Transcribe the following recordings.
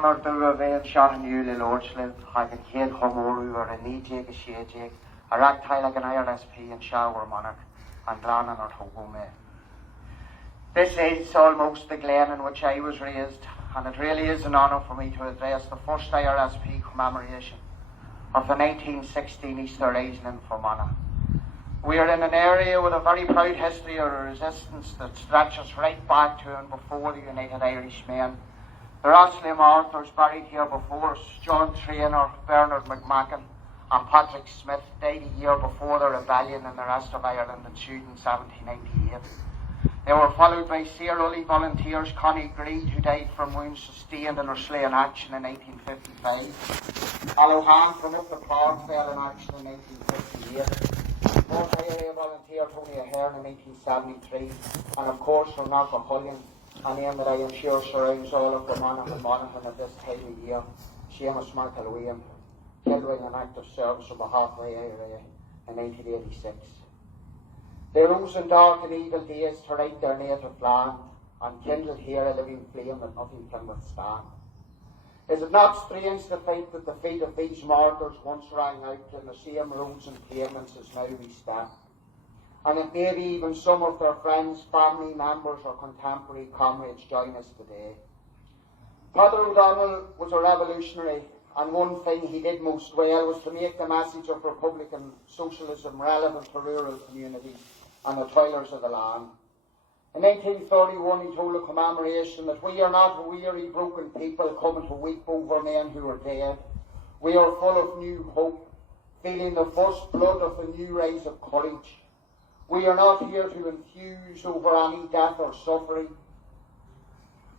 Garner do a bheith shot in Uli Lordslip, Hagan Kate Homoru or a Nijig, a Shejig, a Ragtile like an I.R.S.P and Shower Monarch, and Glannon or Togume. This is almost the glen in which I was raised, and it really is an honour for me to address the first I.R.S.P commemoration of the 1916 Easter Rising in Fermanagh. We are in an area with a very proud history of resistance that stretches right back to and before the United Irishmen. The Roslea Martyrs buried here before us, John Traynor, Bernard McMacken and Patrick Smith, died a year before the rebellion in the rest of Ireland ensued in 1798. They were followed by Éirí volunteers, Connie Greed, who died from wounds sustained in Roslea in action in 1855. Allohan from up the Park fell in action in 1858. Éirí volunteer Tony Ahern in 1873. And of course from Knockahullion, a name that I am sure surrounds all of Fermanagh and Monaghan at this time of year, Seamus Michael William, killed in an active service on behalf of Éirí in 1986. They rose in dark and evil days to right their native land, and kindled here a living flame that nothing can withstand. Is it not strange to think that the feet of these martyrs once rang out in the same roads and pavements as now we stand? And it may be even some of their friends, family members or contemporary comrades join us today. Father O'Donnell was a revolutionary, and one thing he did most well was to make the message of Republican socialism relevant to rural communities and the toilers of the land. In 1931 he told a commemoration that we are not weary, broken people coming to weep over men who are dead. We are full of new hope, feeling the first blood of the new rise of courage. We are not here to enthuse over any death or suffering,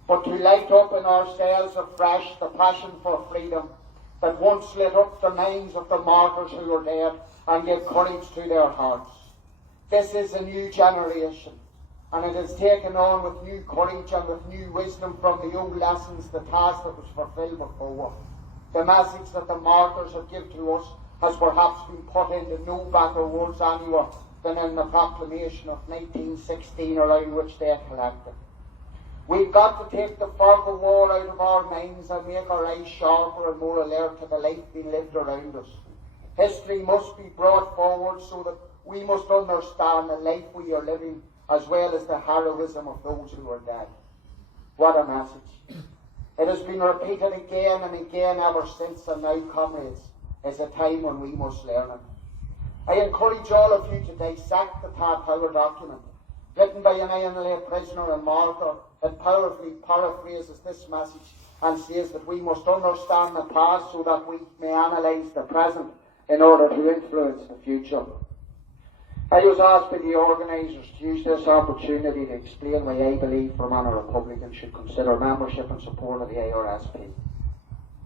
but to light up in ourselves afresh the passion for freedom that once lit up the minds of the martyrs who were dead and gave courage to their hearts. This is a new generation, and it is taken on with new courage and with new wisdom from the old lessons, the task that was fulfilled before. The message that the martyrs have given to us has perhaps been put into no better words anywhere than in the proclamation of 1916 around which they collected. We've got to take the fog of war out of our minds and make our eyes sharper and more alert to the life being lived around us. History must be brought forward so that we must understand the life we are living as well as the heroism of those who are dead. What a message. It has been repeated again and again ever since, and now, comrades, is a time when we must learn it. I encourage all of you to dissect the Tad Power document, written by an INLA prisoner and martyr, that powerfully paraphrases this message and says that we must understand the past so that we may analyse the present in order to influence the future. I was asked by the organisers to use this opportunity to explain why I believe Fermanagh Republicans should consider membership and support of the I.R.S.P.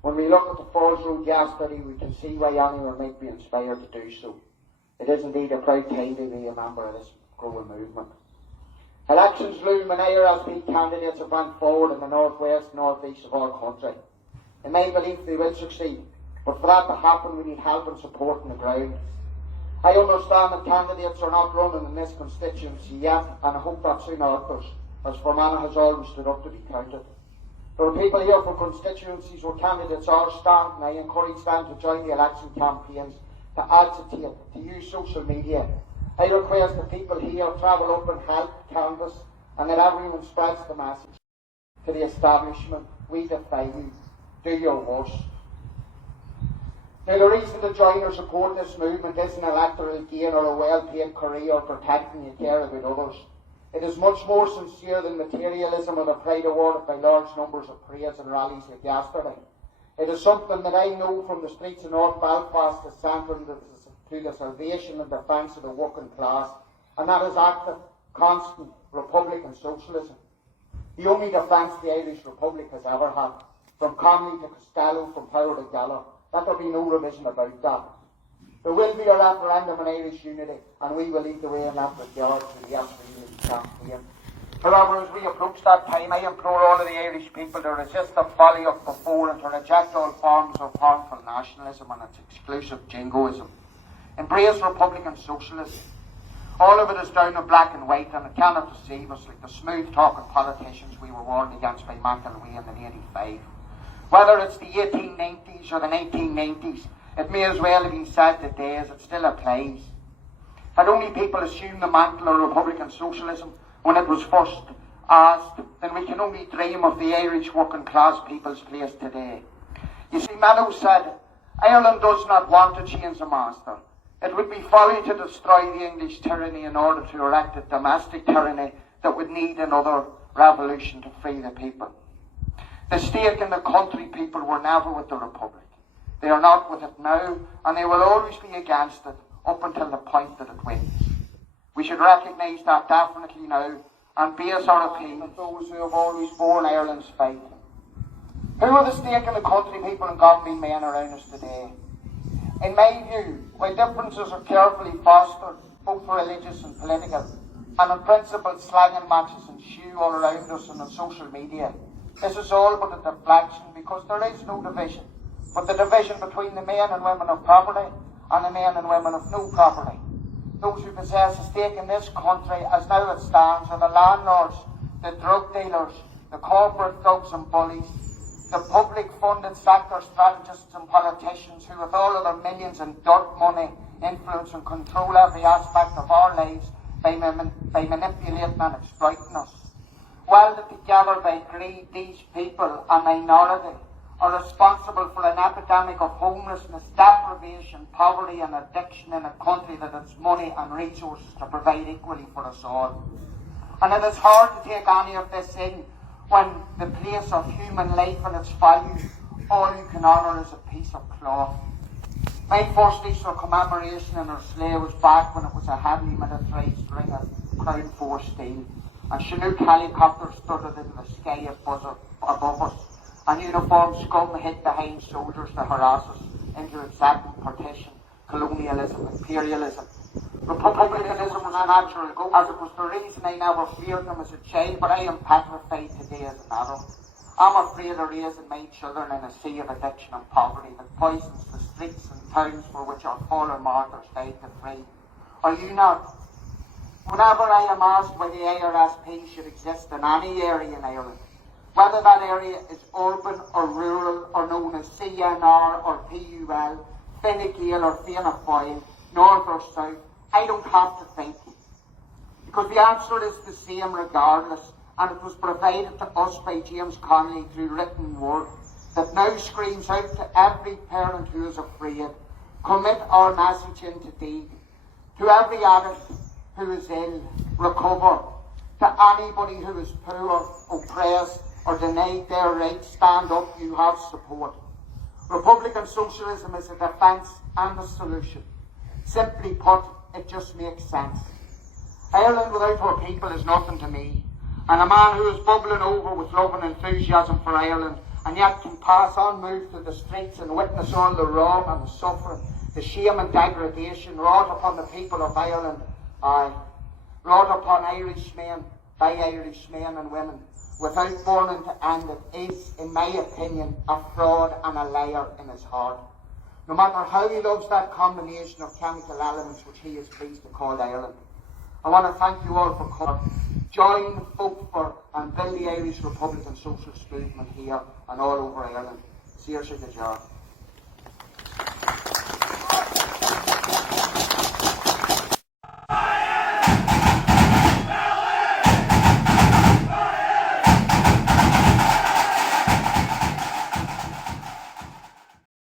When we look at the Falls Road yesterday, we can see why anyone might be inspired to do so. It is indeed a proud time to be a member of this growing movement. Elections loom and I.R.S.P candidates have went forward in the northwest, northeast of our country. In my belief, they will succeed, but for that to happen, we need help and support on the ground. I understand that candidates are not running in this constituency yet, and I hope that soon others, as Fermanagh has always stood up to be counted. There are people here for constituencies where candidates are standing, and I encourage them to join the election campaigns, to agitate, to use social media. I request that people here travel up and help canvass, and that everyone spreads the message to the establishment: we defy you, do your worst. Now, the reason to join or support this movement isn't electoral gain or a well-paid career or protecting your care about others. It is much more sincere than materialism or the pride awarded by large numbers of parades and rallies like yesterday. It is something that I know from the streets of North Belfast is central to the salvation and defence of the working class, and that is active, constant Republican socialism. The only defence the Irish Republic has ever had, from Conley to Costello, from Power to Geller. Let there be no revision about that. There will be a referendum on Irish unity, and we will lead the way in that regard to the Éirí campaign. However, as we approach that time, I implore all of the Irish people to resist the folly of before and to reject all forms of harmful nationalism and its exclusive jingoism. Embrace Republican socialism. All of it is down in black and white, and it cannot deceive us like the smooth-talking politicians we were warned against by McElwee in 1985. Whether it's the 1890s or the 1990s, it may as well have been said today as it still applies. Had only people assumed the mantle of Republican socialism when it was first asked, then we can only dream of the Irish working class people's place today. You see, Mallow said, Ireland does not want to change the master. It would be folly to destroy the English tyranny in order to erect a domestic tyranny that would need another revolution to free the people. The stake in the country people were never with the Republic. They are not with it now, and they will always be against it up until the point that it wins. We should recognise that definitely now and base our appeal on those who have always borne Ireland's faith. Who are the stake in the country people and government men around us today? In my view, while differences are carefully fostered, both religious and political, and in principle slanging matches ensue all around us and on social media, this is all but a deflection because there is no division, but the division between the men and women of property and the men and women of no property. Those who possess a stake in this country as now it stands are the landlords, the drug dealers, the corporate thugs and bullies, the public-funded sector strategists and politicians who with all of their millions in dirt money influence and control every aspect of our lives by manipulating and exploiting us. Welded together by greed, these people, a minority, are responsible for an epidemic of homelessness, deprivation, poverty and addiction in a country that has money and resources to provide equally for us all. And it is hard to take any of this in when the place of human life and its value, all you can honour is a piece of cloth. My first Easter commemoration in Roslea was back when it was a heavily militarised ring of Crown 4 steel, and Chinook helicopters strutted into the sky above us, and uniformed scum hid behind soldiers to harass us into exacting partition, colonialism, imperialism. Republicanism was a natural go, as it was the reason I never feared them as a child, but I am petrified today as an adult. I'm afraid of raising my children in a sea of addiction and poverty that poisons the streets and towns for which our fallen martyrs died to free. Are you not? Whenever I am asked why the I.R.S.P should exist in any area in Ireland, whether that area is urban or rural or known as CNR or PUL, Fine Gael or Fianna Fáil, north or south, I don't have to think. Because the answer is the same regardless, and it was provided to us by James Connolly through written word that now screams out to every parent who is afraid, commit our message into deed. To every addict who is ill, recover. To anybody who is poor, oppressed, or denied their rights, stand up, you have support. Republican socialism is a defence and a solution. Simply put, it just makes sense. Ireland without her people is nothing to me. And a man who is bubbling over with love and enthusiasm for Ireland and yet can pass unmoved to the streets and witness all the wrong and the suffering, the shame and degradation wrought upon the people of Ireland, wrought upon Irishmen by Irishmen and women, without burning to end it, is, in my opinion, a fraud and a liar in his heart. No matter how he loves that combination of chemical elements which he is pleased to call Ireland. I want to thank you all for coming. Join, vote for and build the Irish Republican Socialist movement here and all over Ireland. Saoirse go deir.